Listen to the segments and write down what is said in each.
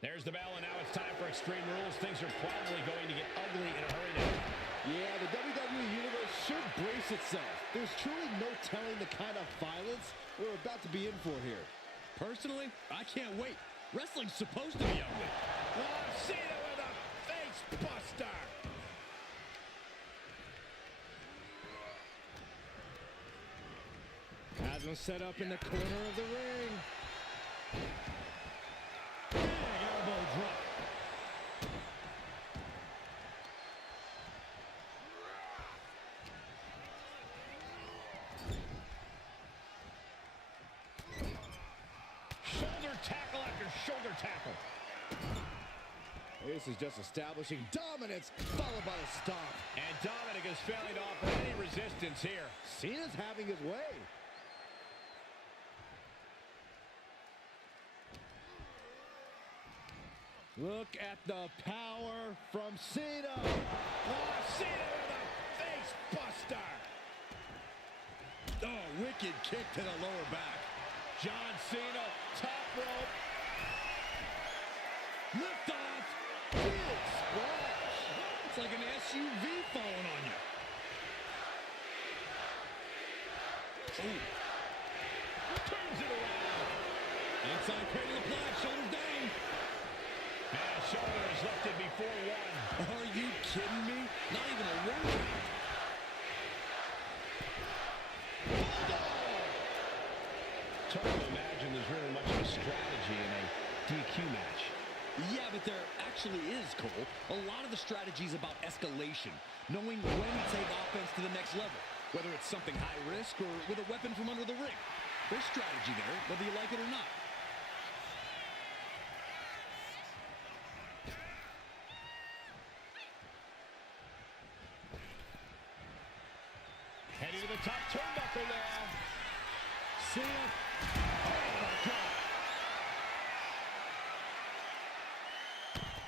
There's the bell, and now it's time for Extreme Rules. Things are probably going to get ugly in a hurry now. Yeah, the WWE Universe should brace itself. There's truly no telling the kind of violence we're about to be in for here. Personally, I can't wait. Wrestling's supposed to be ugly. Oh, Cena with a face buster. Has him set up in the corner of the ring. Big elbow drop. Shoulder tackle after shoulder tackle. This is just establishing dominance, followed by a stomp. And Dominic is failing to offer any resistance here. Cena's having his way. Look at the power from Cena. Oh, Cena with a face buster. Oh, wicked kick to the lower back. John Cena, top rope. Lift off. Big splash. It's like an SUV falling on you. Ooh. Turns it around. Inside cradle applied, shoulders down. And shoulder is lifted before one. Are you kidding me? Not even a one count. Tough to imagine there's really much of a strategy in a DQ match. Yeah, but there actually is, Cole. A lot of the strategy is about escalation, knowing when to take offense to the next level, whether it's something high risk or with a weapon from under the ring. There's strategy there, whether you like it or not. Heading to the top turnbuckle now. Cena. Oh, my God.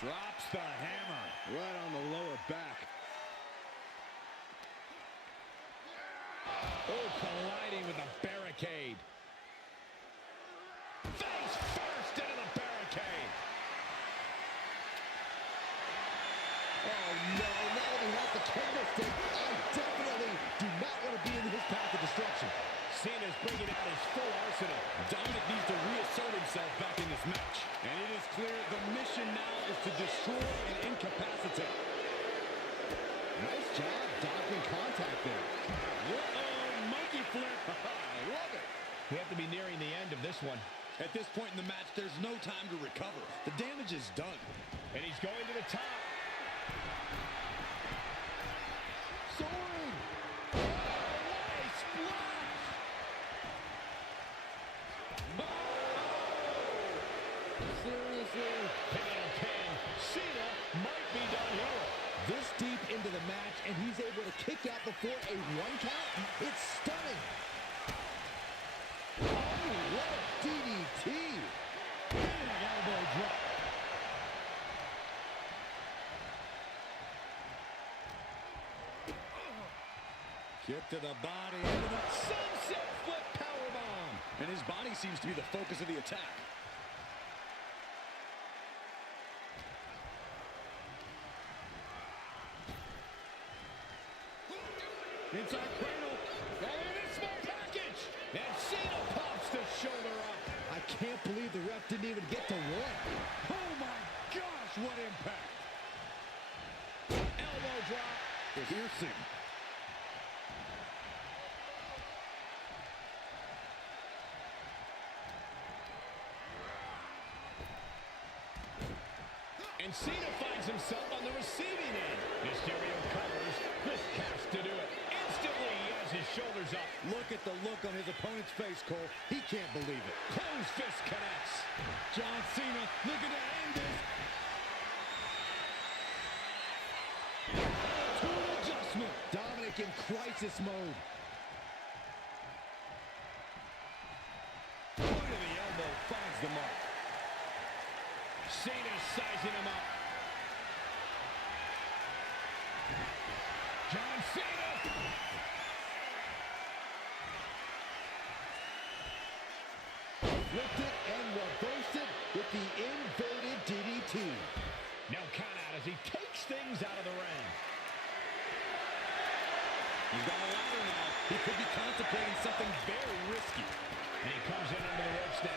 Drops the hammer. Right on the lower back. Oh, colliding with the barricade. Face first into the barricade. Oh no, now that he has the candlestick, I definitely do not want to be in his path of destruction. Cena's bringing out his full arsenal. Dominic needs to reassert himself back in this match. And it is clear the mission now is to destroy and incapacitate. Nice job dodging contact there. Uh-oh, monkey flip. I love it. We have to be nearing the end of this one. At this point in the match, there's no time to recover. The damage is done. And he's going to the top. Soaring. Oh, nice splash. Seriously. Pivotal pin. Cena might be done here. This deep into the match, and he's able to kick out before a one count. It's stunning. Oh, what a DDT. Big elbow drop. Kick to the body. Into the sunset flip powerbomb. And his body seems to be the focus of the attack. Inside cradle. And in a small package. And Cena pops the shoulder up. I can't believe the ref didn't even get to one. Oh my gosh, what impact. Elbow drop. Piercing. And Cena finds himself on the receiving end. Mysterio covers. This has to do it. Instantly, he has his shoulders up. Look at the look on his opponent's face, Cole. He can't believe it. Closed fist connects. John Cena looking to end this. To an adjustment. Dominic in crisis mode. Point of the elbow finds the mark. Cena's sizing him up. John Cena. Flipped it and reversed it with the inverted DDT. as he takes things out of the ring. He's got a ladder now. He could be contemplating something very risky. And he comes in under the ropes now.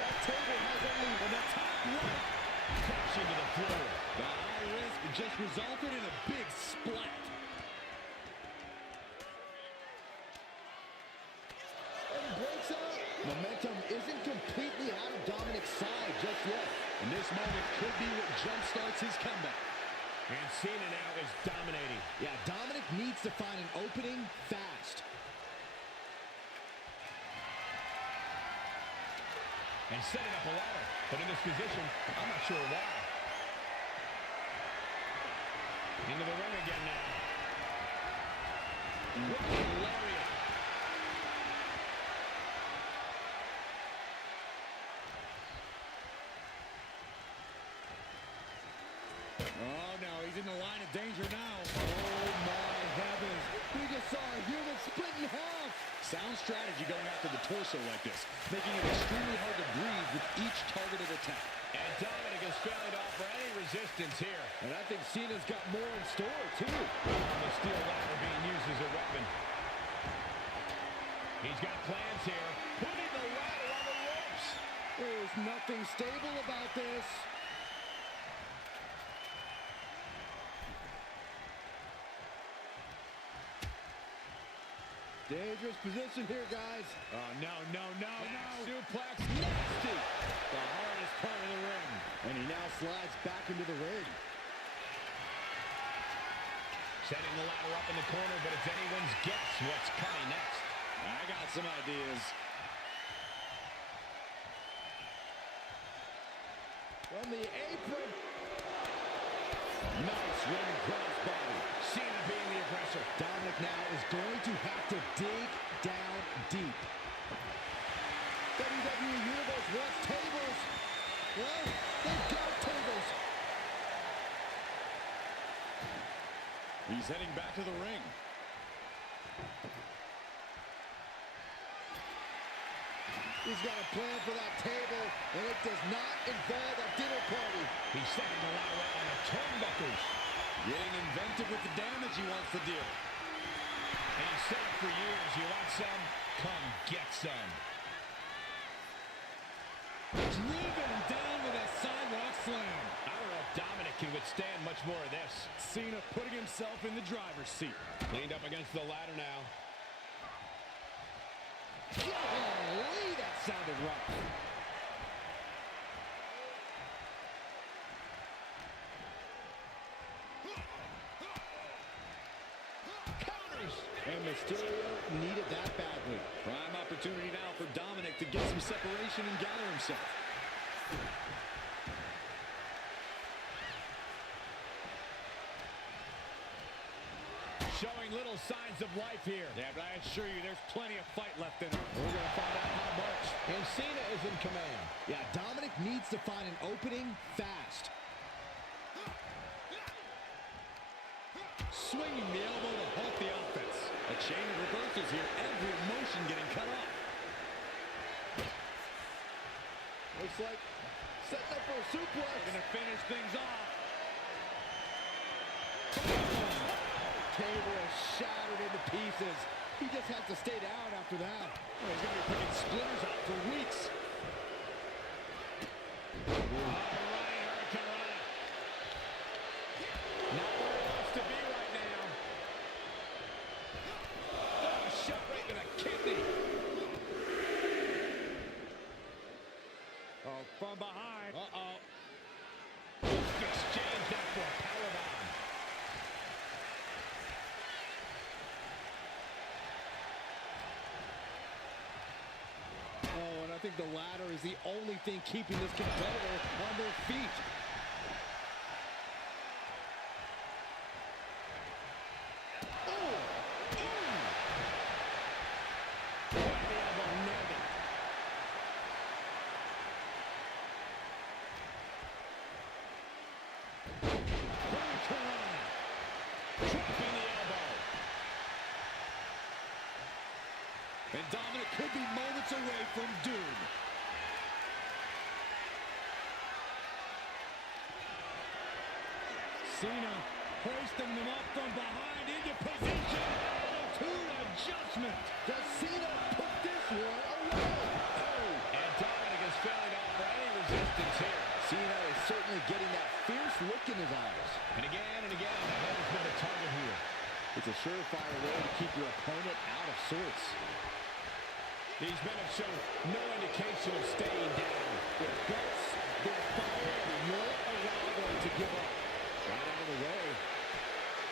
That table has only The top rope. Crashing to the floor. The high risk just resulted in a big splat. and breaks up. Momentum isn't completely out of Dominic's side just yet. And this moment could be what jumpstarts his comeback. And Cena now is dominating. Yeah, Dominic needs to find an opening fast. And setting up a ladder. But in this position, I'm not sure why. Into the ring again now. Running lariat. Oh, no, he's in the line of danger now. Oh, my heavens. We just saw a human split in half. Sound strategy going after the torso like this, making it extremely hard to breathe with each targeted attack. And Dominic is failing to offer any resistance here. And I think Cena's got more in store, too. The steel ladder being used as a weapon. He's got plans here. Putting the ladder on the ropes. There's nothing stable about this. Dangerous position here, guys. Oh, no. Suplex nasty. The hardest part of the ring. And he now slides back into the ring. Setting the ladder up in the corner, but it's anyone's guess what's coming next. I got some ideas. From the apron. Nice running crossbody. Cena being the aggressor. Dominic now is going to have to dig down deep. WWE Universe wants tables. Well, they've got tables. He's heading back to the ring. He's got a plan for that table, and it does not involve a dinner party. He's setting the ladder up on the turnbuckles. Getting inventive with the damage he wants to deal. And he's said it for years, you want some? Come get some. Driven down with a sidewalk slam. I don't know if Dominic can withstand much more of this. Cena putting himself in the driver's seat. Leaned up against the ladder now. Golly, that sounded rough. Counters. And Mysterio needed that badly. Prime opportunity now for Dominic to get some separation and gather himself. Showing little signs of life here. Yeah, but I assure you there's plenty of fight left in him. We're going to find out how much. And Cena is in command. Yeah, Dominic needs to find an opening fast. Swinging the elbow to halt the offense. A chain of reversals here. Every motion getting cut off. Looks like setting up for a suplex. Going to finish things off. Table is shattered into pieces. He just has to stay down after that. Oh, he's going to be picking splinters out for weeks. Running Hurricane. Not where he wants to be right now. Oh, shot right to the kidney. Oh, from behind. Uh-oh. Exchange that for a powerbomb. Oh, and I think the ladder is the only thing keeping this competitor on their feet. And Dominic could be moments away from doom. Cena hoisting them up from behind into position. Attitude adjustment. Does Cena put this one away? Oh. And Dominic is failing to offer any resistance here. Cena is certainly getting that fierce look in his eyes. And again, the head has been the target here. It's a surefire way to keep your opponent out of sorts. These men have shown no indication of staying down. Their guts, their fire, won't allow them to give up. Right out of the way.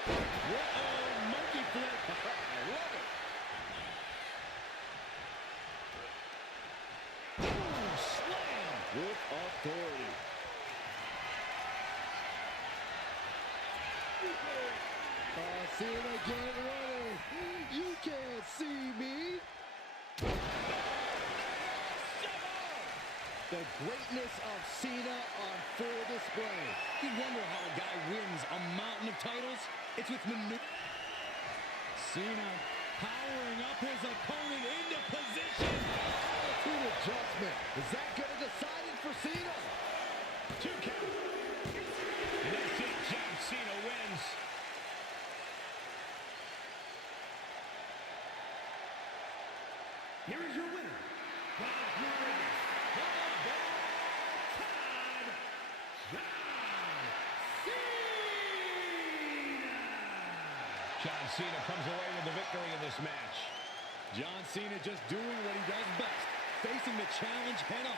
Whoa, monkey flip. I love it. Boom, slam. With authority. Cena get ready. You can't see me. The greatness of Cena on full display. You wonder how a guy wins a mountain of titles? It's with maneuver. Cena powering up his opponent into position. Attitude adjustment. Is that going to decide it for Cena? 2 count. And that's it. John Cena wins. Here is your winner, the greatest of all time, John Cena comes away with the victory in this match. John Cena just doing what he does best, facing the challenge head on.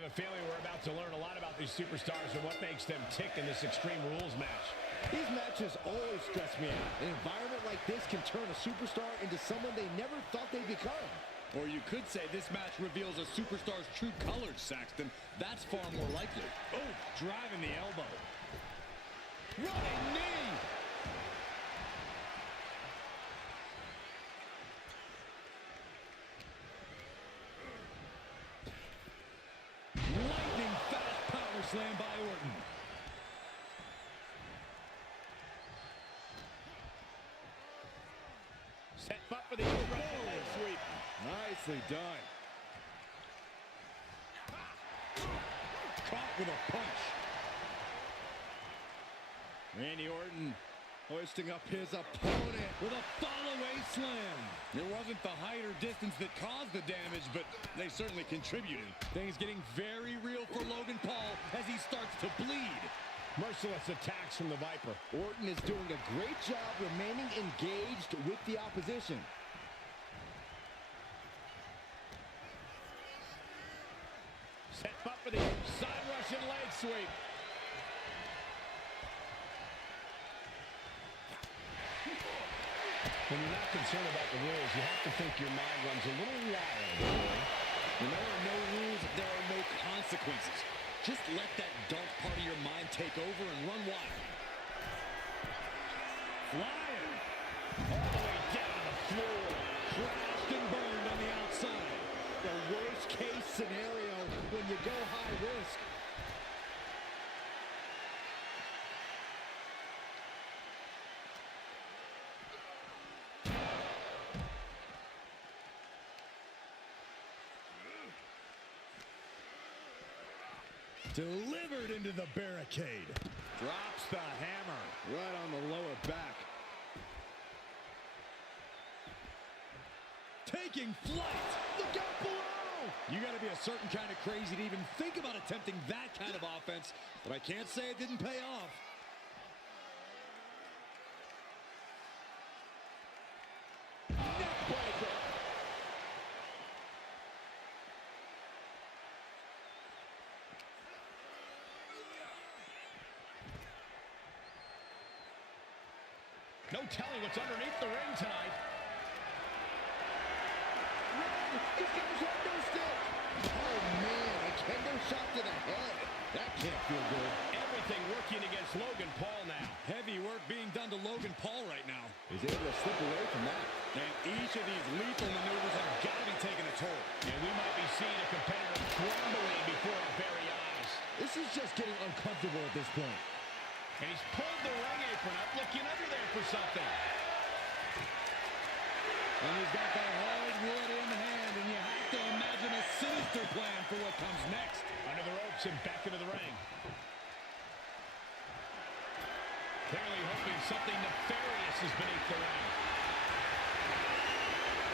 have a feeling we're about to learn a lot about these superstars and what makes them tick in this Extreme Rules match. These matches always stress me out. An environment like this can turn a superstar into someone they never thought they'd become. Or you could say this match reveals a superstar's true colors, Saxton. That's far more likely. Oh, driving the elbow. Running knee. Lightning fast power slam by Orton. Set up for the overhead leg sweep. Nicely done. Caught with a punch. Randy Orton hoisting up his opponent With a fall-away slam. It wasn't the height or distance that caused the damage, but they certainly contributed. Things getting very real for Logan Paul as he starts to bleed. Merciless attacks from the Viper. Orton is doing a great job remaining engaged with the opposition. Set up for the side Russian leg sweep. When you're not concerned about the rules, you have to think your mind runs a little wild. When there are no rules, there are no consequences. Just let that dark part of your mind take over and run wild. Flying. All the way down to the floor. Crashed and burned on the outside. The worst case scenario when you go high risk. Delivered into the barricade. Drops the hammer. Right on the lower back. Taking flight. Look out below! You got to be a certain kind of crazy to even think about attempting that kind of offense, but I can't say it didn't pay off. Neckbreaker. No telling what's underneath the ring tonight. He's got his kendo stick. Oh, man, a kendo shot to the head. That can't feel good. Everything working against Logan Paul now. Heavy work being done to Logan Paul right now. He's able to slip away from that. And each of these lethal maneuvers have got to be taking a toll. And we might be seeing a competitor crumbling before our very eyes. This is just getting uncomfortable at this point. And he's pulled the ring apron up, looking under there for something. And he's got that hard wood in hand, and you have to imagine a sinister plan for what comes next. Under the ropes and back into the ring. Clearly hoping something nefarious is beneath the ring.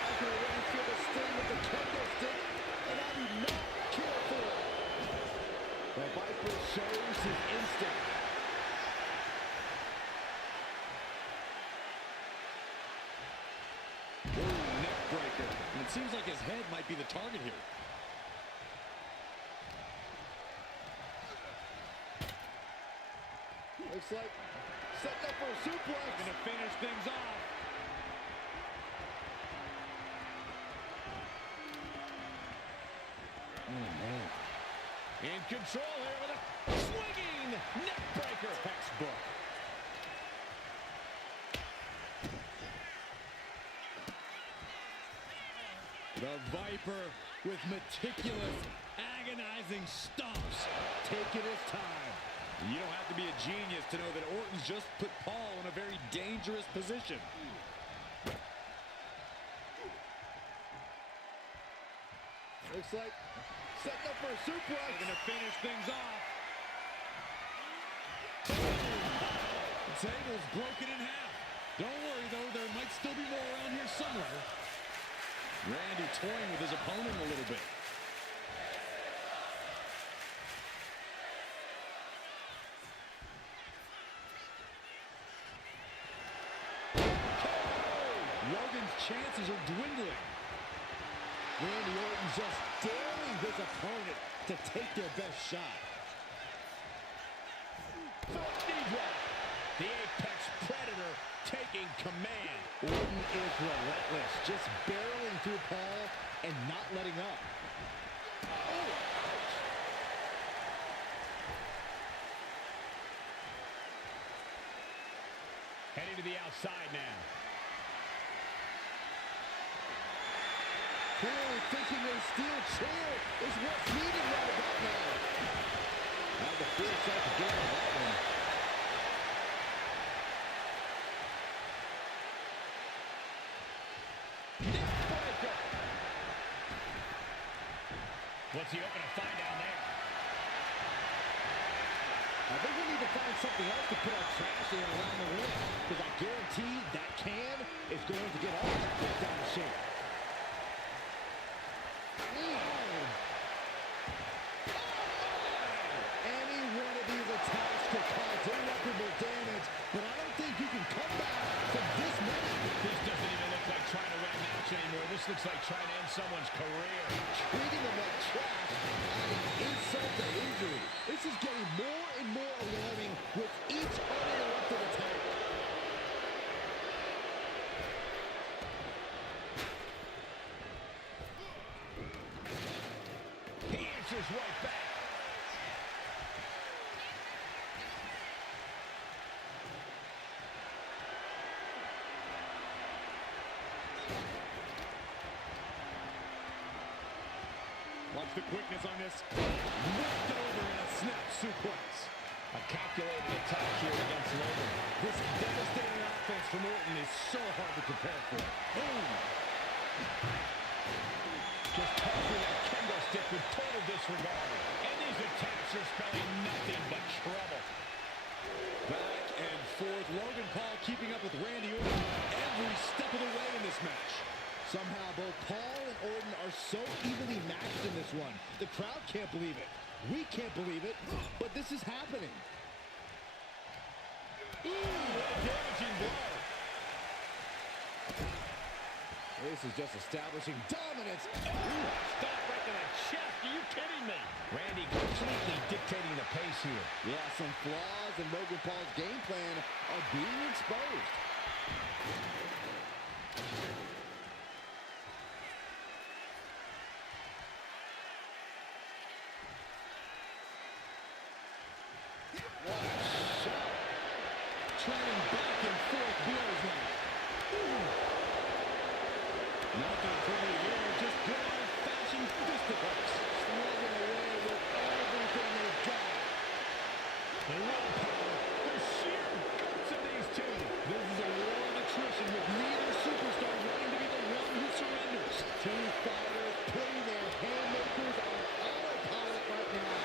I can already feel the sting with the kendo stick, and I do not care for it. The Viper shows his instinct. Neck breaker. And it seems like his head might be the target here. Looks like setting up for a suplex. Going to finish things off. In control here with a swinging neck breaker. Textbook. The Viper with meticulous, agonizing stomps. Taking his time. You don't have to be a genius to know that Orton's just put Paul in a very dangerous position. Looks like setting up for a suplex. They're going to finish things off. The table's broken in half. Don't worry, though. There might still be more around here somewhere. Randy toying with his opponent a little bit. Logan's chances are dwindling. Randy Orton just daring his opponent. to take their best shot. Knee drop. The Apex Predator taking command. Orton is relentless, just barreling through Paul and not letting up. Oh, ouch. Heading to the outside now. Clearly thinking a steel chair is what's needed right about now. Had the foresight to get out of that one. Neckbreaker. What's he hoping to find down there? I think we need to find something else to put our trash in around the ring, because I guarantee that can is going to get all that bent down to shape. Any one of these attacks could cause irreparable damage, but I don't think you can come back from this many. This doesn't even look like trying to win a match anymore. This looks like trying to end someone's career. Treating them like trash, adding insult to injury. This is getting more and more alarming with each uninterrupted attack. He answers right back. Watch the quickness on this. Knocked over in a snap suplex. A calculated attack here against Logan. This devastating offense from Orton is so hard to prepare for. Boom! Just tossing that kendo stick with total disregard. And these attacks are spelling nothing but trouble. Back and forth. Logan Paul keeping up with Randy Orton every step of the way in this match. Somehow both Paul and Orton are so evenly matched in this one. The crowd can't believe it. We can't believe it, but this is happening. Ooh, what a damaging blow. This is just establishing dominance. Ooh, stop right to the chest. Are you kidding me? Randy completely dictating the pace here. Yeah, some flaws in Logan Paul's game plan are being exposed. What a shot. Trading back and forth blows now. Nothing pretty here, just good old-fashioned fisticuffs. Slugging away with everything they've got. The willpower, the sheer guts of these two. This is a war of attrition with neither superstar wanting to be the one who surrenders. Two fighters putting their haymakers on autopilot right now.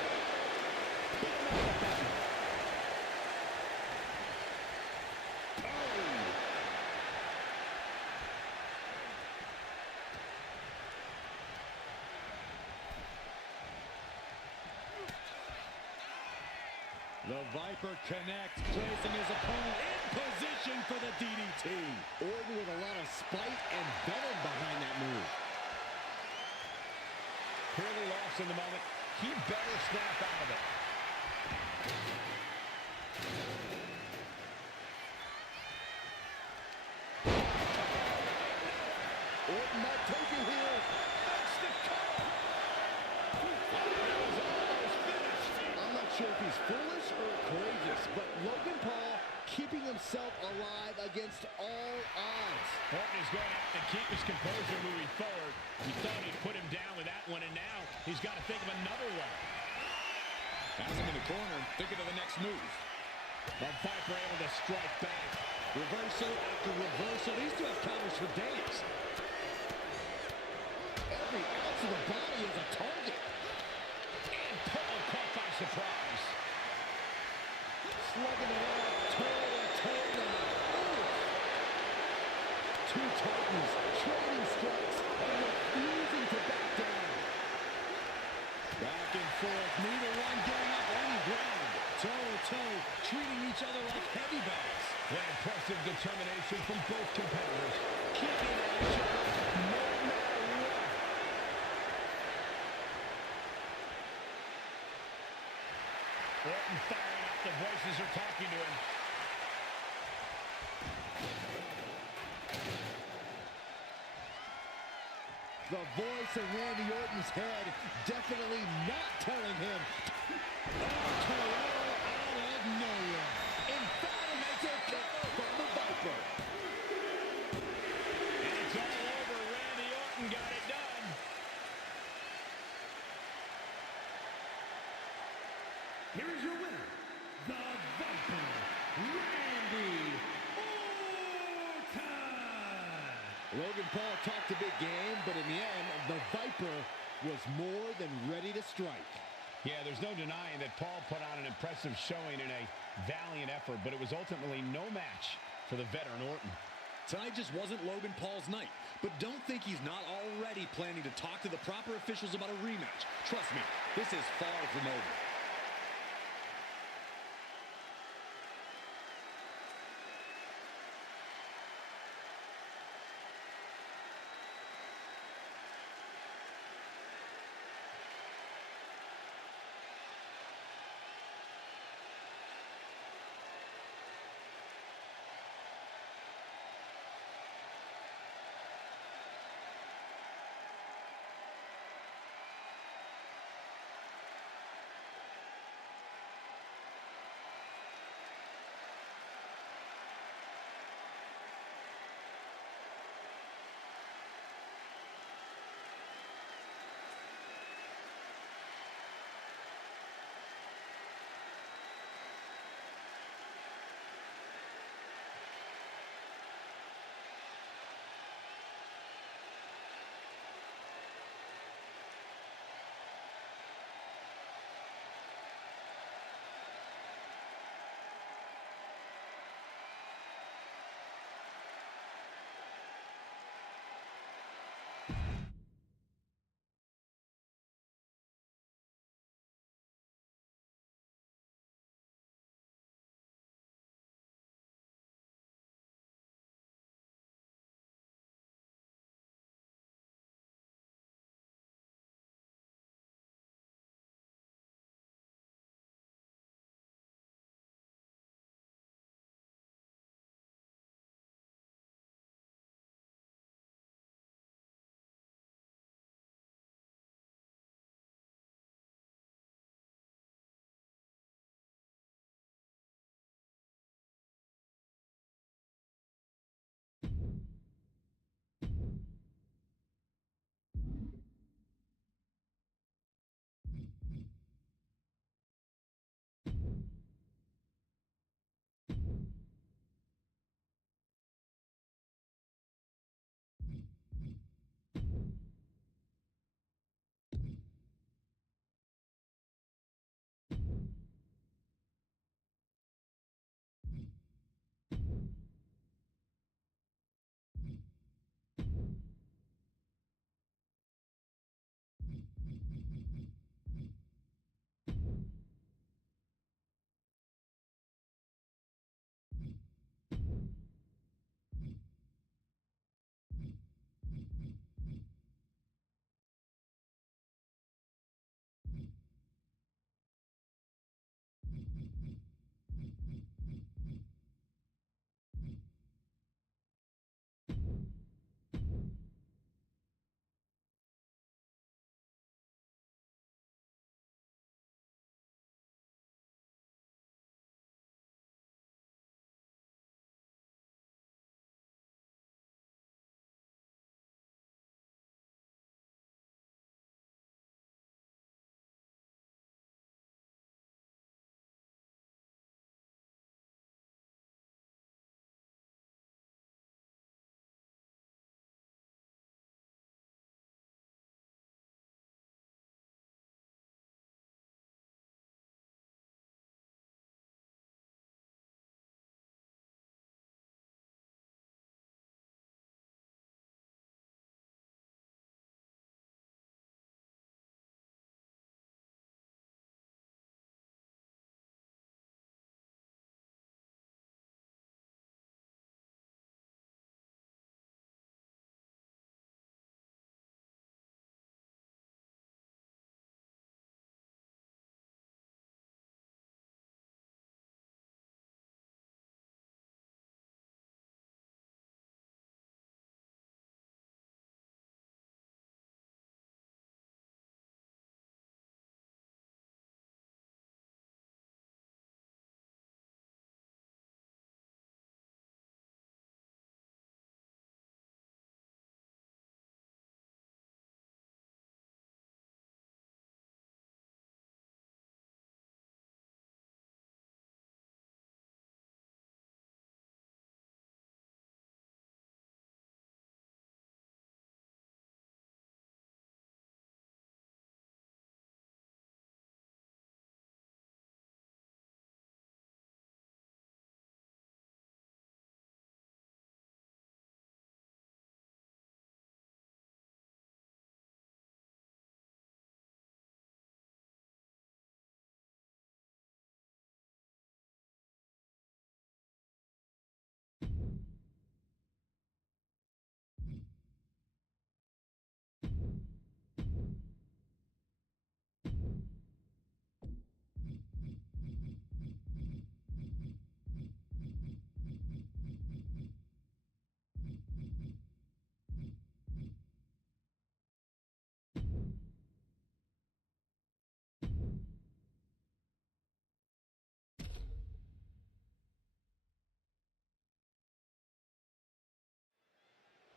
The Viper connects, placing his opponent in position for the DDT. Orton with a lot of spite and venom behind that move. Clearly lost in the moment. He better snap out of it. Orton might take it here. That's the cover. That was almost finished. I'm not sure if he's foolish or courageous, but Logan Paul keeping himself alive against all odds. Orton is going to have to keep his composure moving forward. He thought he'd put him down with that one, and now he's got to think of another one. Has him in the corner, thinking of the next move. The Viper able to strike back. Reversal after reversal. These two have counters for days. Every ounce of the body is a target. And Paul caught by surprise. Slugging it out, toe to toe now. Ooh. Two titans trading strikes and refusing to back down. Back and forth, neither one getting up any ground. Toe-to-toe, treating each other like heavy bags. What impressive determination from both competitors. Keeping at each other no matter what. The voice in Randy Orton's head definitely not telling him. KO out of nowhere. Emphatic cover from the Viper. And it's all over. Randy Orton got it done. Here is your winner, the Viper, Randy Orton. Logan Paul talked a big game, but in the end, the Viper was more than ready to strike. Yeah, there's no denying that Paul put on an impressive showing in a valiant effort, but it was ultimately no match for the veteran Orton. Tonight just wasn't Logan Paul's night, but don't think he's not already planning to talk to the proper officials about a rematch. Trust me, this is far from over.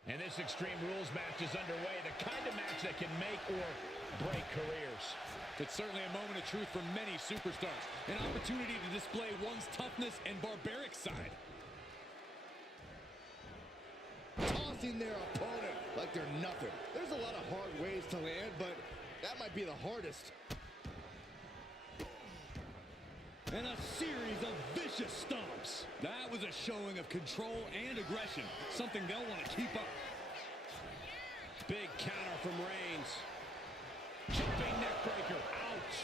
And this Extreme Rules match is underway, the kind of match that can make or break careers. It's certainly a moment of truth for many superstars. An opportunity to display one's toughness and barbaric side. Tossing their opponent like they're nothing. There's a lot of hard ways to land, but that might be the hardest. And a series of vicious stomps. That was a showing of control and aggression, something they'll want to keep up. Big counter from Reigns. Jumping neck breaker. Ouch.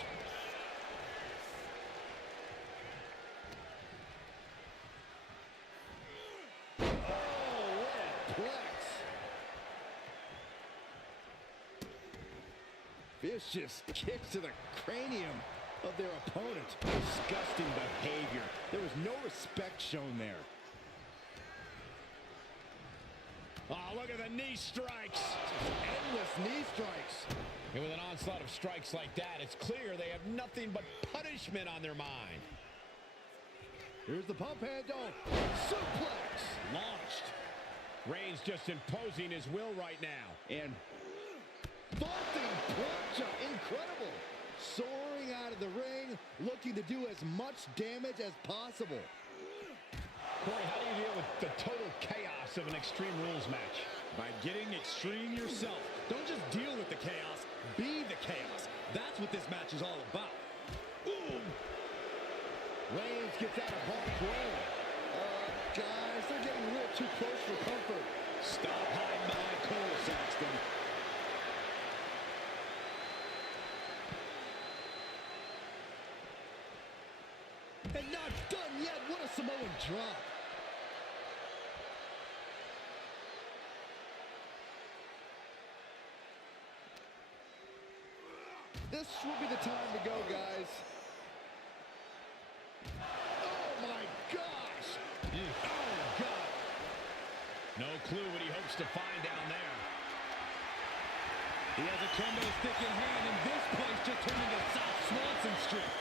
Oh, what a plex. Vicious kicks to the cranium of their opponent. Disgusting behavior. There was no respect shown there. Oh, look at the knee strikes. Endless knee strikes. And with an onslaught of strikes like that, it's clear they have nothing but punishment on their mind. Here's the pump handle. Suplex. Launched. Reigns just imposing his will right now. And vaulting plancha. Incredible. Soaring out of the ring, looking to do as much damage as possible. Corey, how do you deal with the total chaos of an Extreme Rules match? By getting extreme yourself. Don't just deal with the chaos, be the chaos. That's what this match is all about. Boom. Reigns gets out of harm's way. Guys, they're getting a little too close for comfort. Stop hiding behind Cole, Saxton. And not done yet. What a Samoan drop. This will be the time to go, guys. Oh, my gosh. Oh, God. No clue what he hopes to find down there. He has a kendo stick in hand, and this place just turned into South Swanson Street.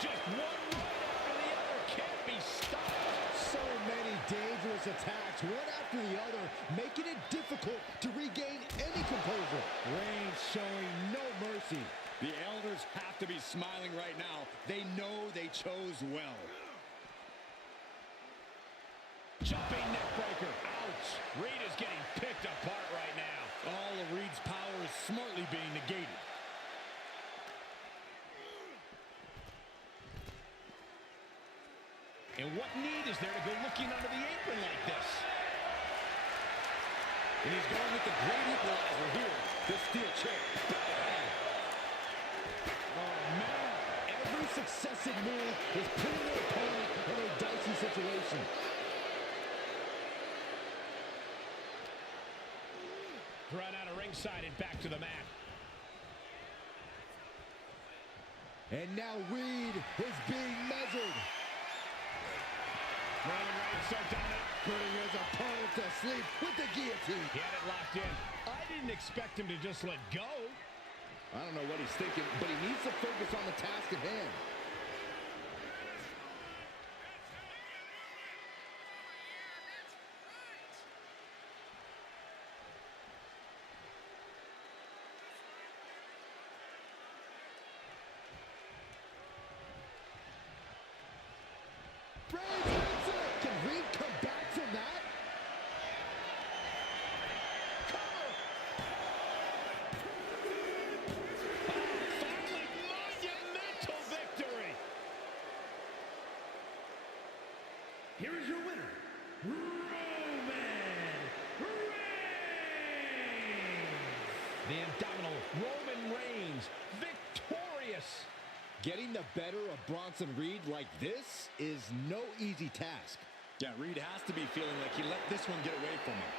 Just one right after the other. Can't be stopped. So many dangerous attacks, one after the other, making it difficult to regain any composure. Reigns showing no mercy. The elders have to be smiling right now. They know they chose well. Jumping neck breaker. Ouch. Reed is getting picked apart right now. All of Reed's power is smartly being negated. And what need is there to go looking under the apron like this? And he's going with the great equalizer here. This steel chair. Oh, man. Every successive move is putting their opponent in a dicey situation. Run out of ringside and back to the mat. And now Reed is being measured. Roman Reigns so dominant. Putting his opponent to sleep with the guillotine. He had it locked in. I didn't expect him to just let go. I don't know what he's thinking, but he needs to focus on the task at hand. Reigns hits it. Can Reed come back from that? Finally, monumental victory. Here is your winner, Roman Reigns. The indomitable Roman Reigns, victorious. Getting the better of Bronson Reed like this is no easy task. Yeah, Reed has to be feeling like he let this one get away from him.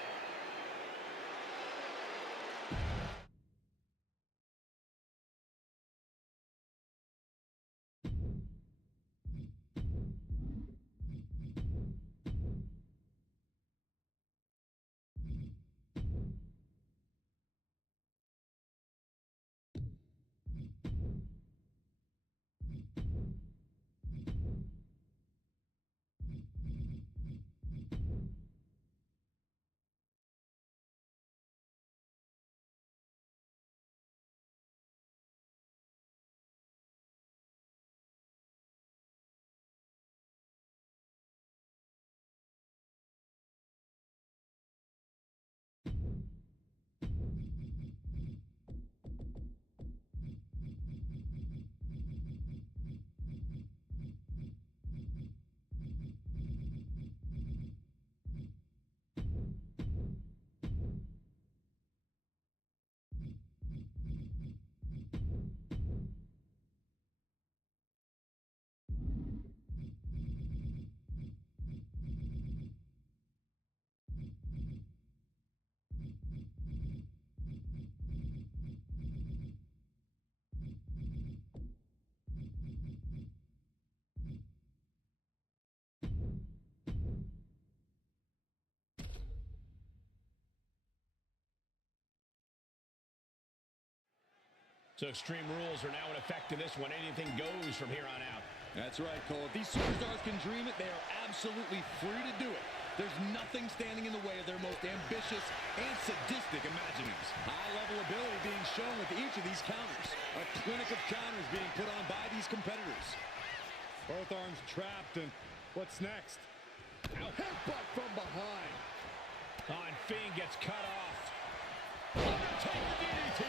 So extreme rules are now in effect in this one. Anything goes from here on out. That's right, Cole. If these superstars can dream it, they are absolutely free to do it. There's nothing standing in the way of their most ambitious and sadistic imaginings. High-level ability being shown with each of these counters. A clinic of counters being put on by these competitors. Both arms trapped, and what's next? Headbutt from behind. On Fiend gets cut off. Undertaker DDT.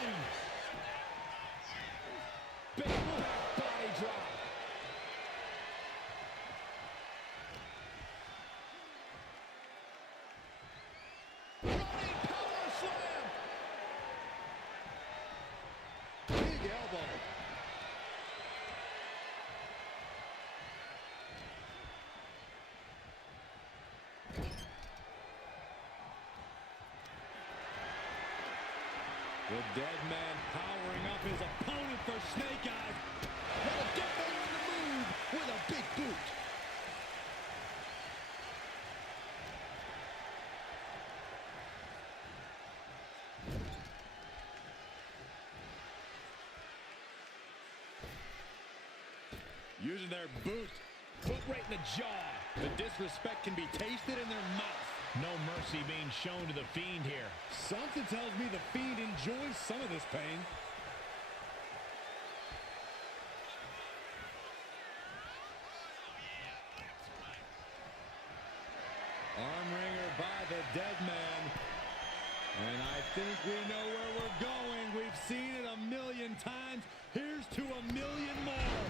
Big back body drop. Running power slam. Big elbow. The dead man powering up his opponent for Snake Eyes. Well, get better on the move with a big boot. Using their boot. Foot right in the jaw. The disrespect can be tasted in their mouth. No mercy being shown to the Fiend here. Something tells me the Fiend enjoys some of this pain. Arm wringer by the dead man. And I think we know where we're going. We've seen it a million times. Here's to a million more.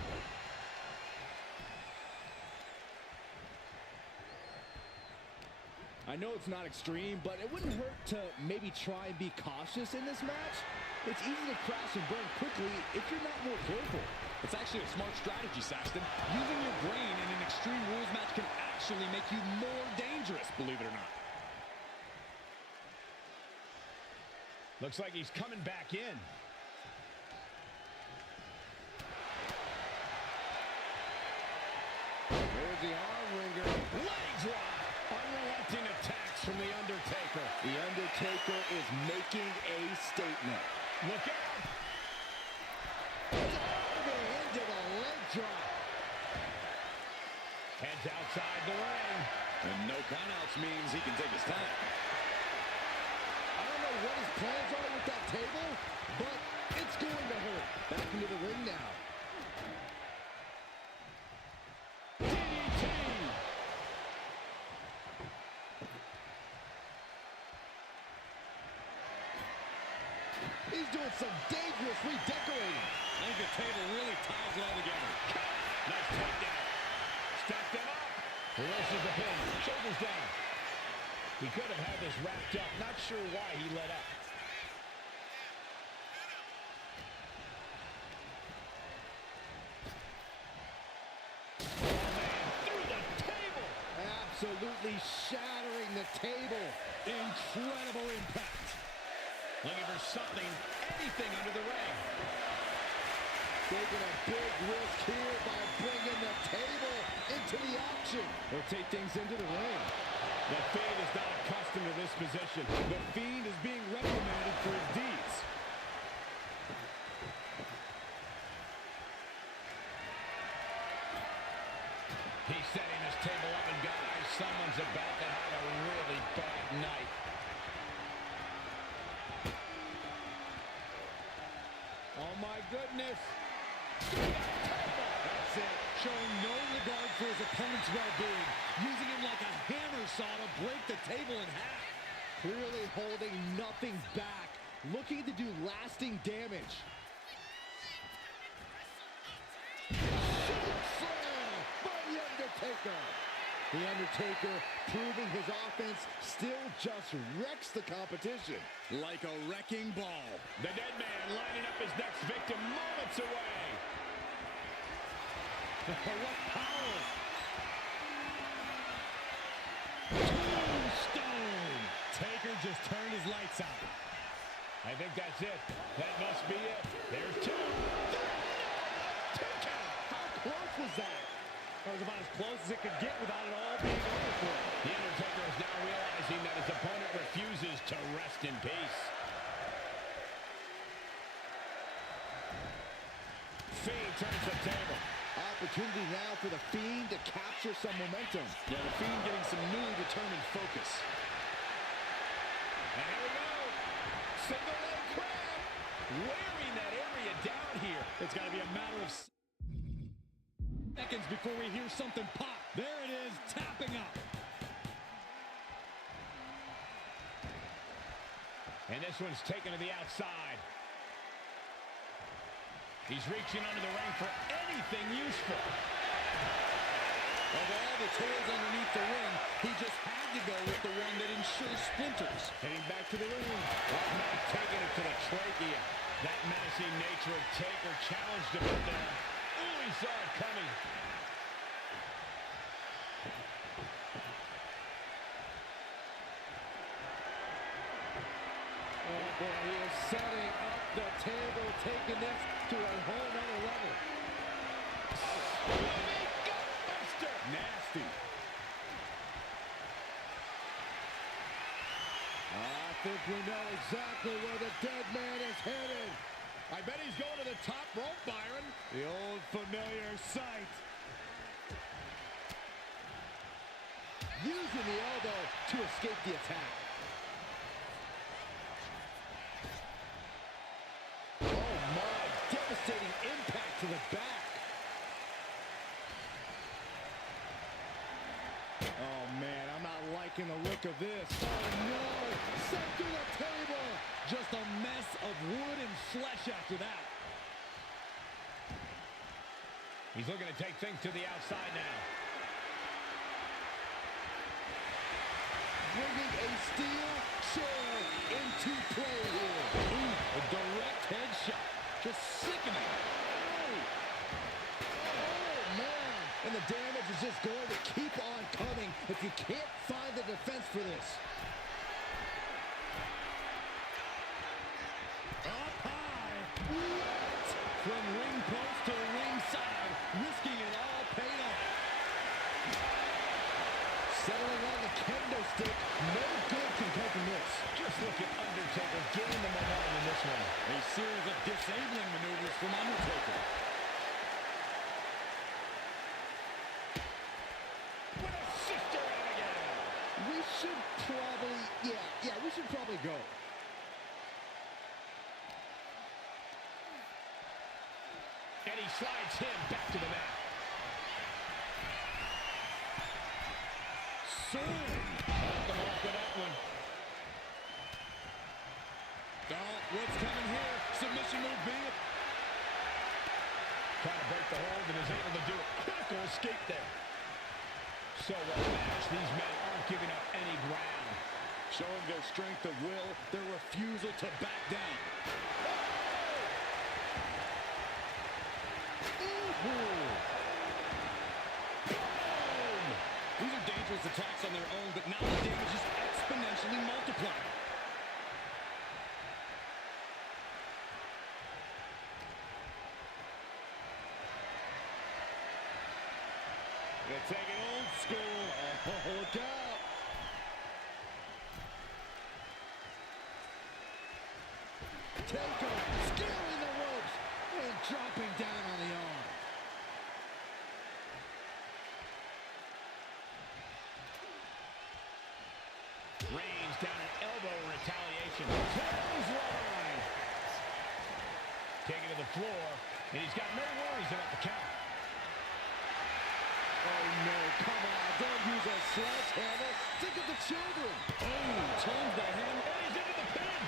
I know it's not extreme, but it wouldn't hurt to maybe try and be cautious in this match. It's easy to crash and burn quickly if you're not more careful. It's actually a smart strategy, Saxton. Using your brain in an extreme rules match can actually make you more dangerous, believe it or not. Looks like he's coming back in. There's the arm wringer. Leg drop. Unrelenting attacks from The Undertaker. The Undertaker is making a statement. Look out. Diving into the leg drop. Heads outside the ring. And no countouts means he can take his time. I don't know what his plans are with that table, but it's going to hurt. Back into the ring now. DDT. He's doing some dangerous redecorating. I think the table really ties it all together. Nice takedown. Stacked him up. Reverses the pin. Shoulders down. He could have had this wrapped up. Not sure why he let up. Oh, man. Through the table. Absolutely shattering the table. Incredible impact. Looking for something, anything under the ring. Taking a big risk here by bringing the table into the action. Or take things into the ring. The Fiend is not accustomed to this position. The Fiend is being reprimanded for his deeds. He's setting this table up, and guys, someone's about to have a really bad night. Oh my goodness. That's it. Showing no regard for his opponent's well-being. Using him like a hammer saw to break the table in half. Clearly holding nothing back. Looking to do lasting damage. Slam by The Undertaker. The Undertaker proving his offense still just wrecks the competition. Like a wrecking ball. The dead man lining up his next victim moments away. What power! Tombstone! Taker just turned his lights out. I think that's it. That must be it. There's two. Two count. How close was that? That was about as close as it could get without it all being over for him. The Undertaker is now realizing that his opponent refuses to rest in peace. turns the table. Opportunity now for the Fiend to capture some momentum. Yeah, the Fiend getting some new determined focus. And here we go. Single leg crab. Wearing that area down here. It's got to be a matter of seconds before we hear something pop. There it is, tapping out. And this one's taken to the outside. He's reaching under the ring for anything useful. Of all the toys underneath the ring, he just had to go with the one that ensures splinters. Heading back to the ring. Automatic taking it to the trachea. That menacing nature of Taker challenged him up there. Ooh, he saw it coming. Oh boy, he is setting up the table, taking this to a whole nother level. Spinning gutbuster. Nasty. I think we know exactly where the dead man is headed. I bet he's going to the top rope, Byron. The old familiar sight. Using the elbow to escape the attack. Oh my, devastating impact to the back. Oh man, I'm not liking the look of this. Oh no, sent through the table. Just a mess of wood and flesh after that. He's looking to take things to the outside now. Bringing a steel chair into play here. Ooh, a direct headshot. Just sickening. Oh, man. And the damage is just going to keep on coming if you can't find the defense for this. Up high. What? From ring post to ringside, risking it all paid off. Settling on the kendo stick. No good can come from this. Just look at Undertaker getting the momentum in this one. A series of disabling maneuvers from Undertaker. With a sister again. We should probably, we should probably go. And he slides him back to the mat. Off the mark with that one. Oh, what's coming here? Submission move being Trying to break the hold and is able to do a critical escape there. So well matched. These men aren't giving up any ground. showing their strength of will, their refusal to back down. These are dangerous attacks on their own, but now the damage is exponentially multiplied. They're taking old school. Oh, look out. Taker scaling the ropes and dropping down on the arm. Reigns down an elbow retaliation. Clothesline. Taken to the floor, and he's got no worries about the count. Oh no, come on, don't use a sledgehammer. Think of the children. Oh, turns the hand. And he's into the pin.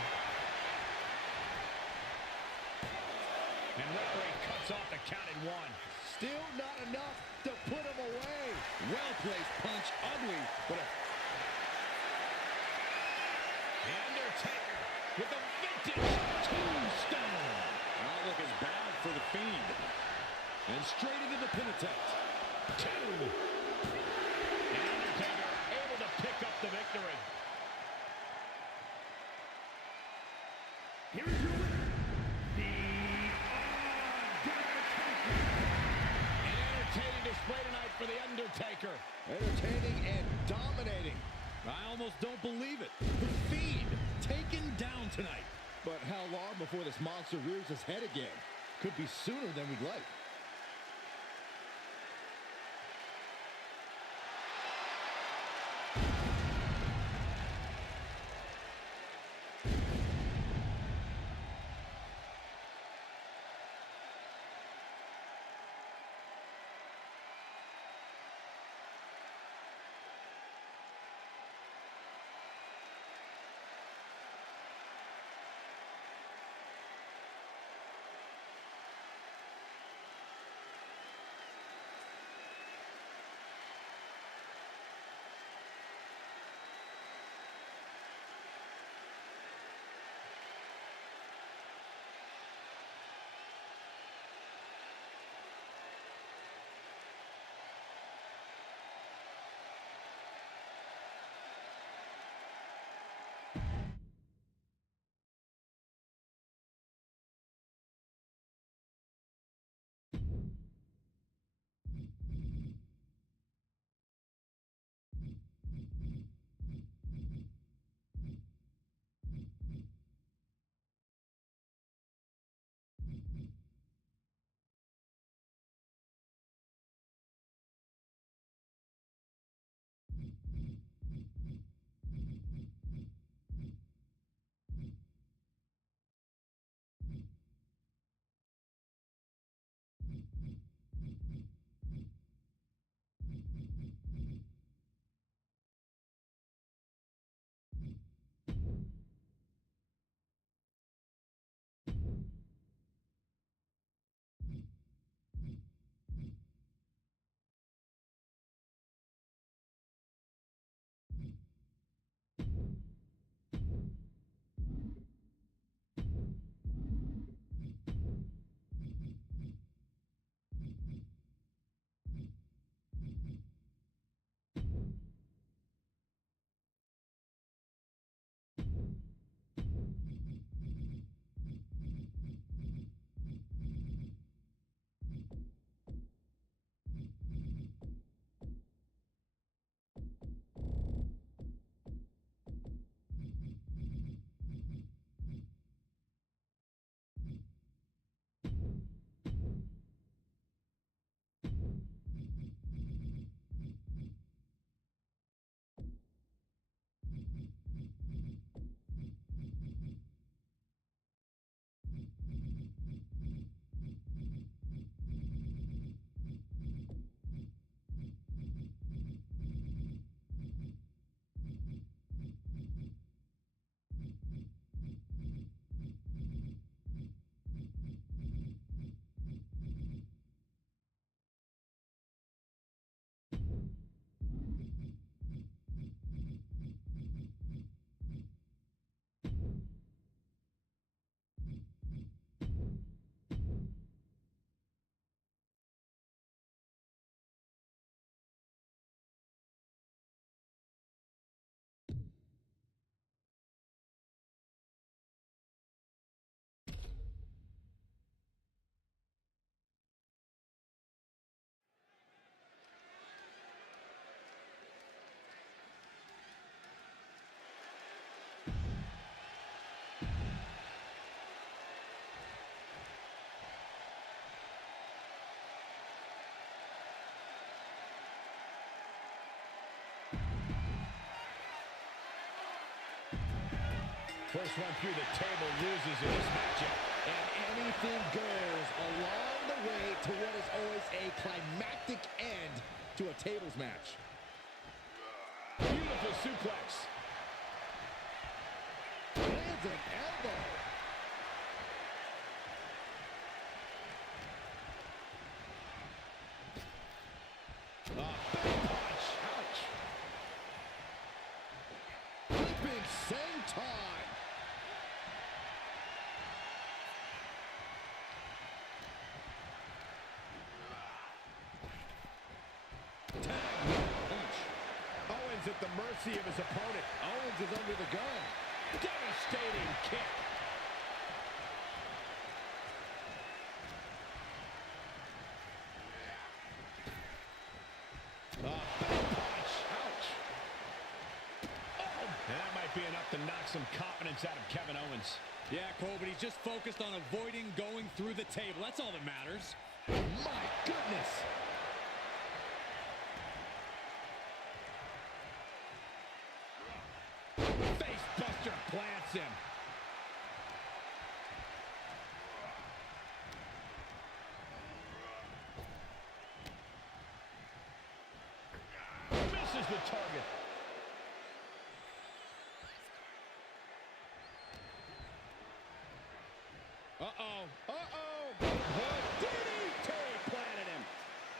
And referee cuts off the count at one. Still not enough to put him away. Well-placed punch, ugly, but a... The Undertaker with the vintage tombstone. Not looking bad for the Fiend. And straight into the pin attempt. Two. And Undertaker able to pick up the victory. Here is your winner, the Undertaker. An entertaining display tonight for the Undertaker. Entertaining and dominating. I almost don't believe it. The Fiend taken down tonight. But how long before this monster rears his head again? Could be sooner than we'd like. First one through the table loses in this matchup. And anything goes along the way to what is always a climactic end to a tables match. Beautiful suplex. Lands an elbow. Big punch. Ouch. Flipping senton. Owens at the mercy of his opponent. Owens is under the gun. Devastating kick. Back punch. Ouch. Oh, and that might be enough to knock some confidence out of Kevin Owens. Yeah, Cole, but he's just focused on avoiding going through the table. That's all that matters. My goodness. Face buster plants him. Misses the target. Uh-oh. DDT planted him.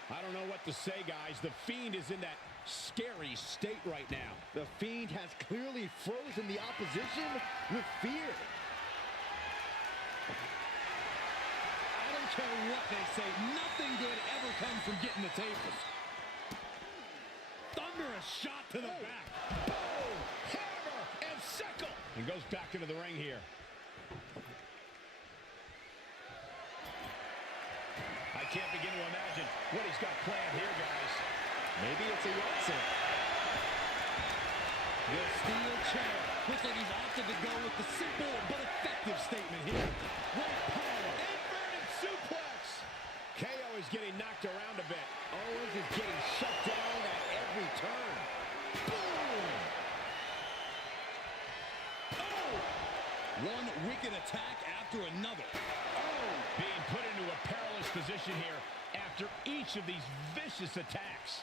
I don't know what to say, guys. The Fiend is in that scary state right now. The Fiend has clearly frozen the opposition with fear. I don't care what they say. Nothing good ever comes from getting the tables. Thunderous shot to the back. Boom! Hammer and sickle. And goes back into the ring here. I can't begin to imagine what he's got planned here, guys. Maybe it's a Yahtzee. The steel chair. Looks like he's opted to go with the simple but effective statement here. What power. Inverted suplex. KO is getting knocked around a bit. Owens is getting shut down at every turn. Boom! Oh! One wicked attack after another. Oh! Being put into a perilous position here after each of these vicious attacks.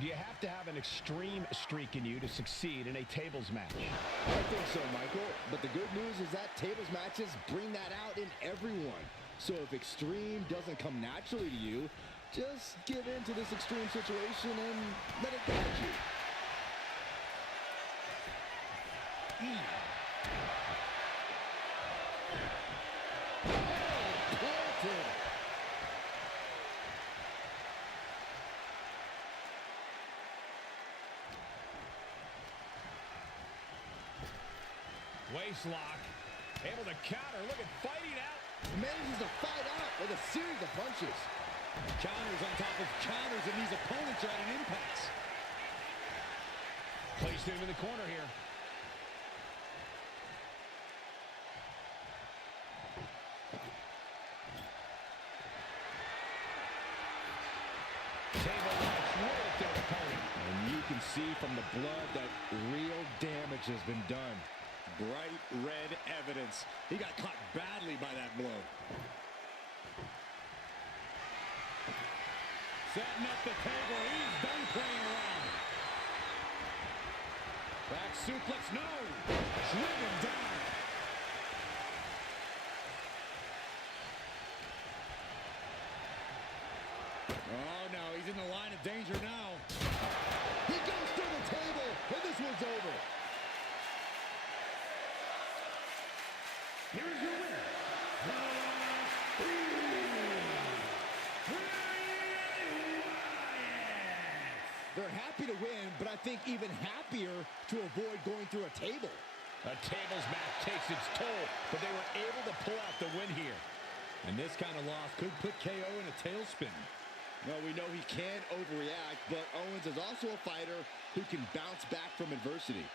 Do you have to have an extreme streak in you to succeed in a tables match? I think so, Michael. But the good news is that tables matches bring that out in everyone. So if extreme doesn't come naturally to you, just give in to this extreme situation and let it guide you. Planted. Waist lock. Able to counter. Look at fighting out. Manages to fight out with a series of punches. Counters on top of counters, and these opponents are at an impasse. Placed him in the corner here. Table launch right at their opponent. And you can see from the blood that real damage has been done. Bright red evidence. He got caught badly by that blow. Setting up the table. He's done playing around. suplex, no. Driven down. Oh, no, he's in the line of danger now. He goes through the table, and this one's over. Here is your winner, They're happy to win, but I think even happier to avoid going through a table. A tables match takes its toll, but they were able to pull out the win here. And this kind of loss could put KO in a tailspin. Well, we know he can overreact, but Owens is also a fighter who can bounce back from adversity.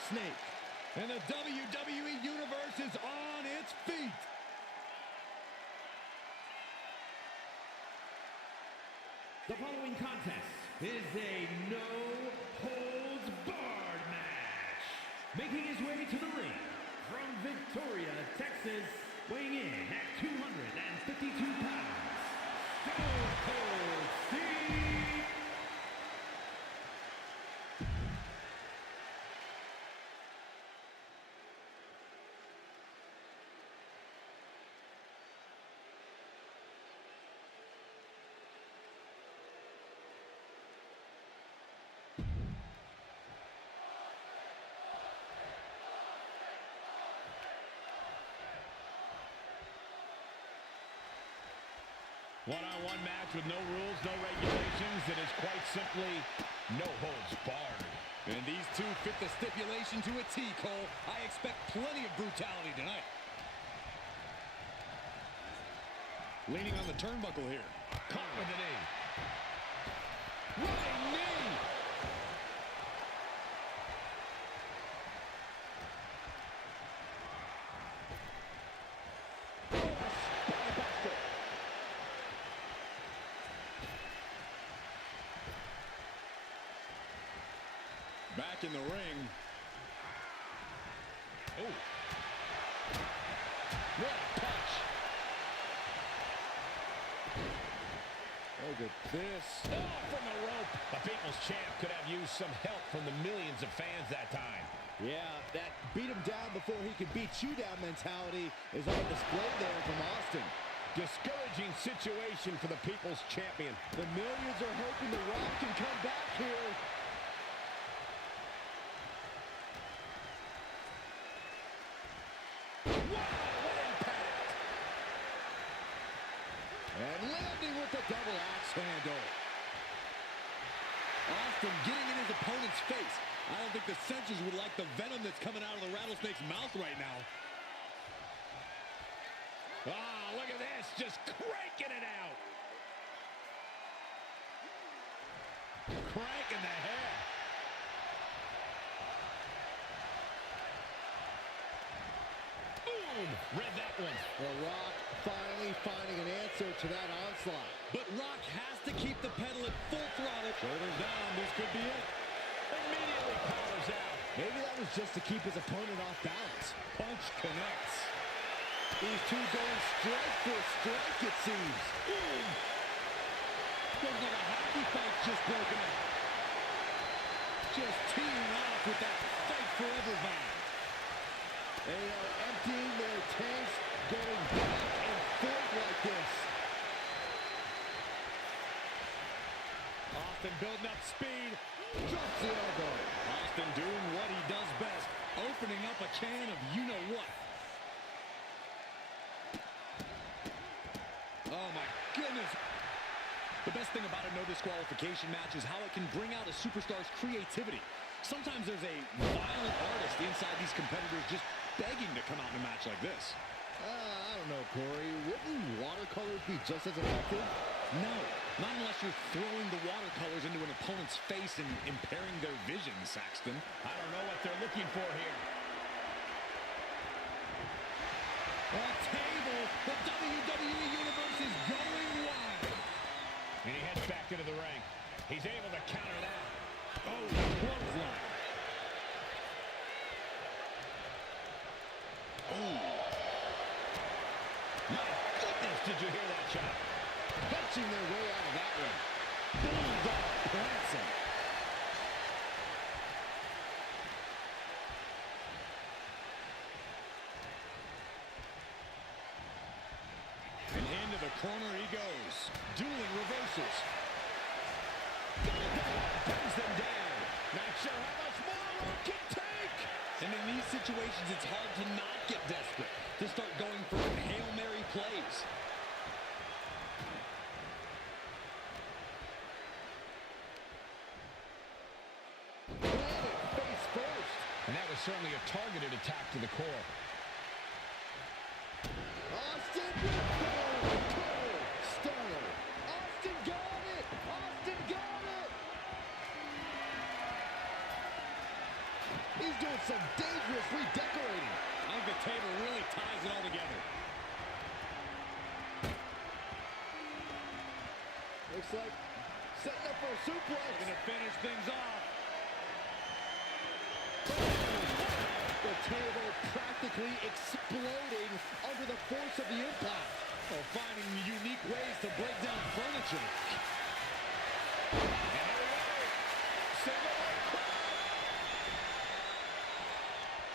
rattlesnake. And the WWE Universe is on its feet. The following contest is a no-holds-barred match. Making his way to the ring from Victoria, Texas, weighing in at 252 pounds, Stone Cold Steve. One-on-one match with no rules, no regulations. It is quite simply no holds barred. And these two fit the stipulation to a T, Cole. I expect plenty of brutality tonight. Leaning on the turnbuckle here. Caught with the knee. Running knee. Back in the ring. Oh. What a punch. Look at this. Oh, from the rope. The People's Champ could have used some help from the millions of fans that time. Yeah, that beat him down before he could beat you down mentality is on display there from Austin. Discouraging situation for the People's Champion. The millions are hoping The Rock can come back here. And landing with the double axe handle. Austin getting in his opponent's face. I don't think the censors would like the venom that's coming out of the rattlesnake's mouth right now. Ah, look at this, just cranking it out. Cranking the head. Boom, read that one. The Rock finally finding an answer to that onslaught. But Rock has to keep the pedal at full throttle. Shoulders down, this could be it. Immediately powers out. Maybe that was just to keep his opponent off balance. Punch connects. These two going strike for strike, it seems. Boom! Looks like a hockey fight's just broken out. Just teeing off with that fight forever vibe. They are emptying their tanks, going back and forth like this. Austin building up speed. Drops the elbow. Austin doing what he does best, opening up a can of you-know-what. Oh, my goodness. The best thing about a no disqualification match is how it can bring out a superstar's creativity. Sometimes there's a violent artist inside these competitors just begging to come out in a match like this. I don't know, Corey. Wouldn't watercolors be just as effective? No, not unless you're throwing the watercolors into an opponent's face and impairing their vision, Saxton. I don't know what they're looking for here. A table. The WWE Universe is going wild. And he heads back into the ring. He's able to counter that. Oh, clothesline. Oh. My goodness, did you hear that shot? Punching their way out of that one. Bulldog prancing. And into the corner he goes. Dueling reversals. Brings them down. Not sure how much more Rock can take. And in these situations, it's hard to not get desperate, to start going for Hail Mary plays. Planted face first. And that was certainly a targeted attack to the core. Austin with Cole. Stunner. Austin got it. Austin got it. He's doing some dangerous redecorating. I think the table really ties it all together. Looks like setting up for a suplex. Going to finish things off. The table practically exploding under the force of the impact. Oh, finding unique ways to break down furniture. And here we go. Single leg crab.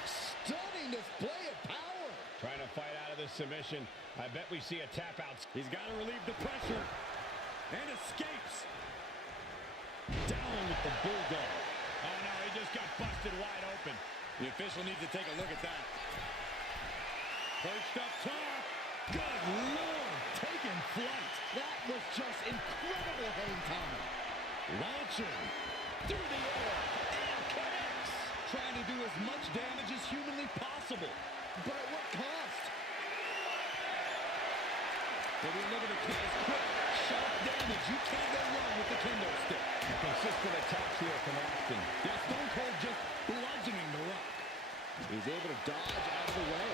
Stunning display of power. Trying to fight out of this submission. I bet we see a tap out. He's got to relieve the pressure. And escapes. Down with the bulldog. Oh, no, he just got busted wide open. The official needs to take a look at that. Perched up top. Good Lord, taking flight. That was just incredible hang time. Launching through the air and connects. Trying to do as much damage as humanly possible. But at what cost? Maybe a look at the kid's quick, sharp damage. You can't go wrong with the kendo stick. Consistent attacks here from Austin. Yeah, Stone Cold just bludgeoning the Rock. He's able to dodge out of the way.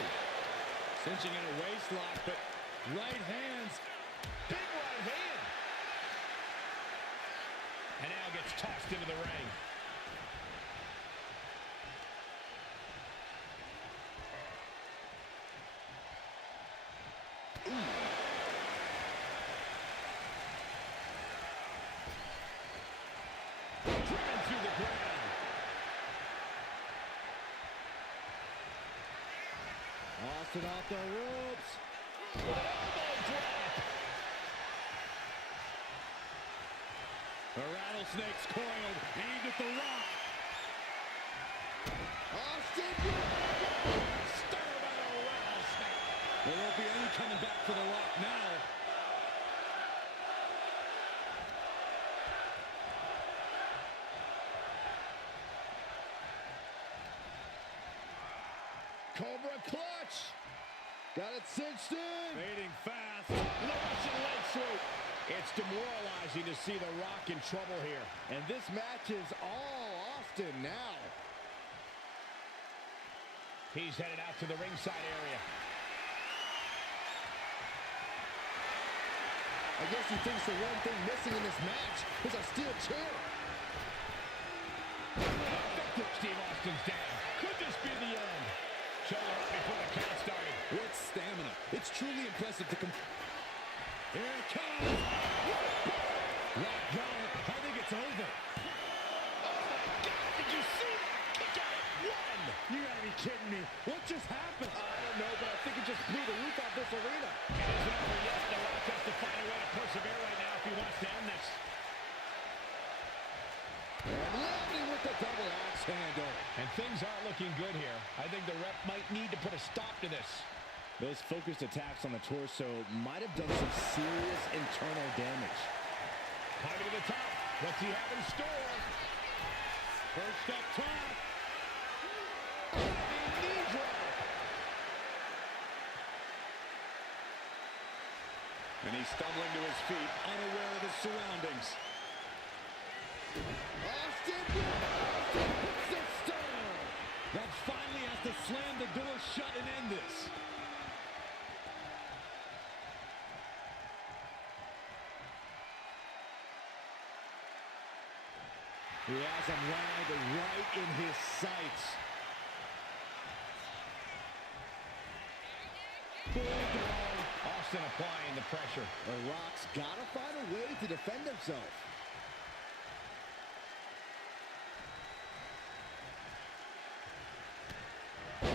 Cinching in a waist lock, but right hands. Big right hand. And now gets tossed into the ring. Driven through the ground. Austin off the ropes. Elbow drop. The rattlesnake's coiled, aimed at the Rock. Austin. Stir by the rattlesnake. There won't be any coming back for the Rock now. Cobra clutch. Got it cinched in. Fading fast. The Russian leg sweep. It's demoralizing to see The Rock in trouble here. And this match is all Austin now. He's headed out to the ringside area. I guess he thinks the one thing missing in this match is a steel chair. Effective. Steve Austin's down. Could this be the end? Shoulder up before the count started. What stamina. It's truly impressive to come. Here it comes. Rock got it. I think it's over. Oh, my God. Did you see that? Kick out at one. You gotta be kidding me. What just happened? I don't know, but I think it just blew the roof off this arena. It isn't over yet. The Rock has to find a way to persevere right now if he wants to end this. And landing with the double axe handle. And things aren't looking good here. I think the ref might need to put a stop to this. Those focused attacks on the torso might have done some serious internal damage. Climbing to the top. What's he have in store? Perched up top. Knee drop. And he's stumbling to his feet, unaware of his surroundings. Austin hits the stunner. That finally has to slam the door shut and end this. He has him lined right in his sights. Bulldog. Austin applying the pressure. The Rock's got to find a way to defend himself.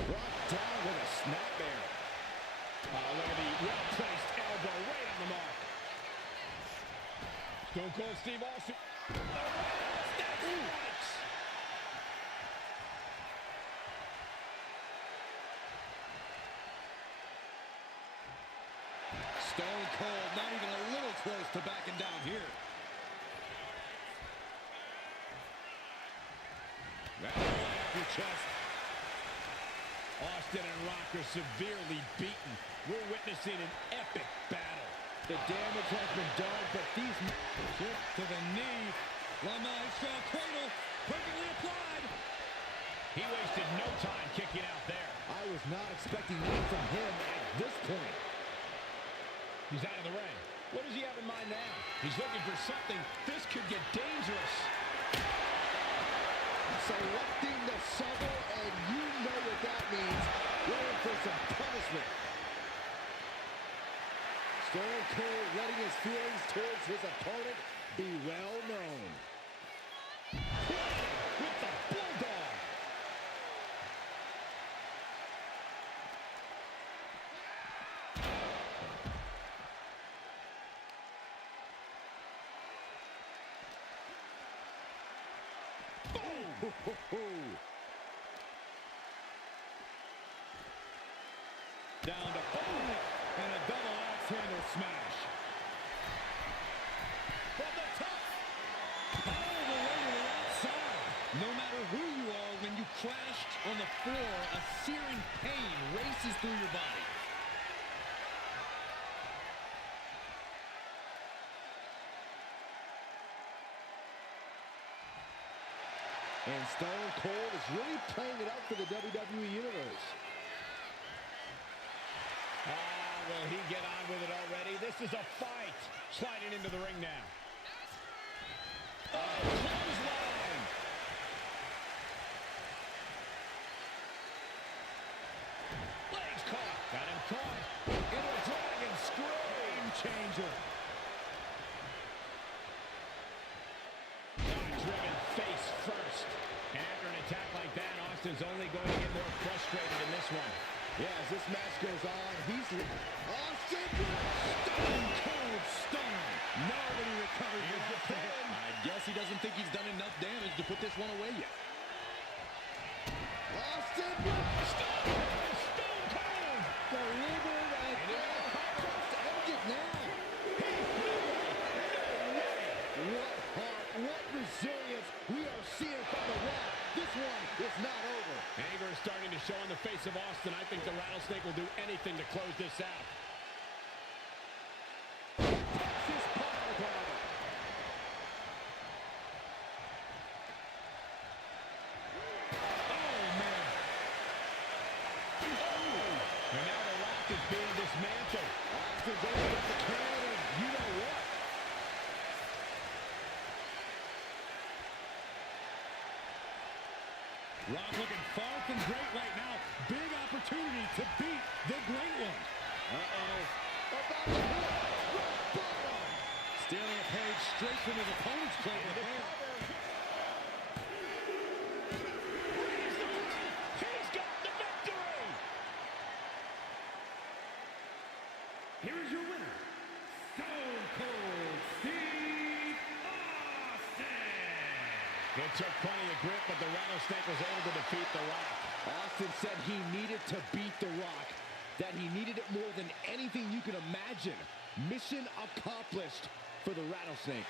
Rock down with a snapmare. Look at the well-placed elbow right on the mark. Stone Cold Steve Austin. Stone Cold not even a little close to backing down here. That's right up your chest. Austin and Rock are severely beaten. We're witnessing an epic battle. The damage has been done, but these... Kick to the knee. La Maestra cradle. Perfectly applied. He wasted no time kicking out there. I was not expecting that from him at this point. He's out of the ring. What does he have in mind now? He's looking for something. This could get dangerous. Selecting the shovel, and you know what that means. Going for some punishment. Stone Cold letting his feelings towards his opponent be well known. With the bulldog. Down to boom, and a double axe handle smash. From the top. All the way to the outside. No matter who you are, when you crashed on the floor, a searing pain races through your body. And Stone Cold is really playing it up for the WWE Universe. Will he get on with it already? This is a fight. Sliding into the ring now. Oh, clothesline. Legs caught. Got him caught. Into a dragon screw. Game changer. Driven face first. And after an attack like that, Austin's only going to get more frustrated in this one. Yeah, as this match goes on, he's... Austin! Stone Cold Stone. Nobody recovers Here's from the that. pin. I guess he doesn't think he's done enough damage to put this one away yet. Austin! Stone Cold. Delivered again. Just end it now. What heart, what resilience we are seeing from the Rock. This one is not over. Anger is starting to show in the face of Austin. I think the Rattlesnake will do anything to close this out. Texas Powerbomb. Oh, man. And now the Rock is being dismantled. Austin's opened up the can, and you know what? Rock looking far from great right now. Big opportunity to beat the Great One. Uh-oh. About to hit. Rock bottom. Stealing a page straight from his opponent's playbook there. He's got the victory. Here is your winner, Stone Cold Steve Austin. It took plenty of grit, but the Rattlesnake was able to defeat the Rock. Austin said he needed to beat The Rock, that he needed it more than anything you could imagine. Mission accomplished for the Rattlesnake.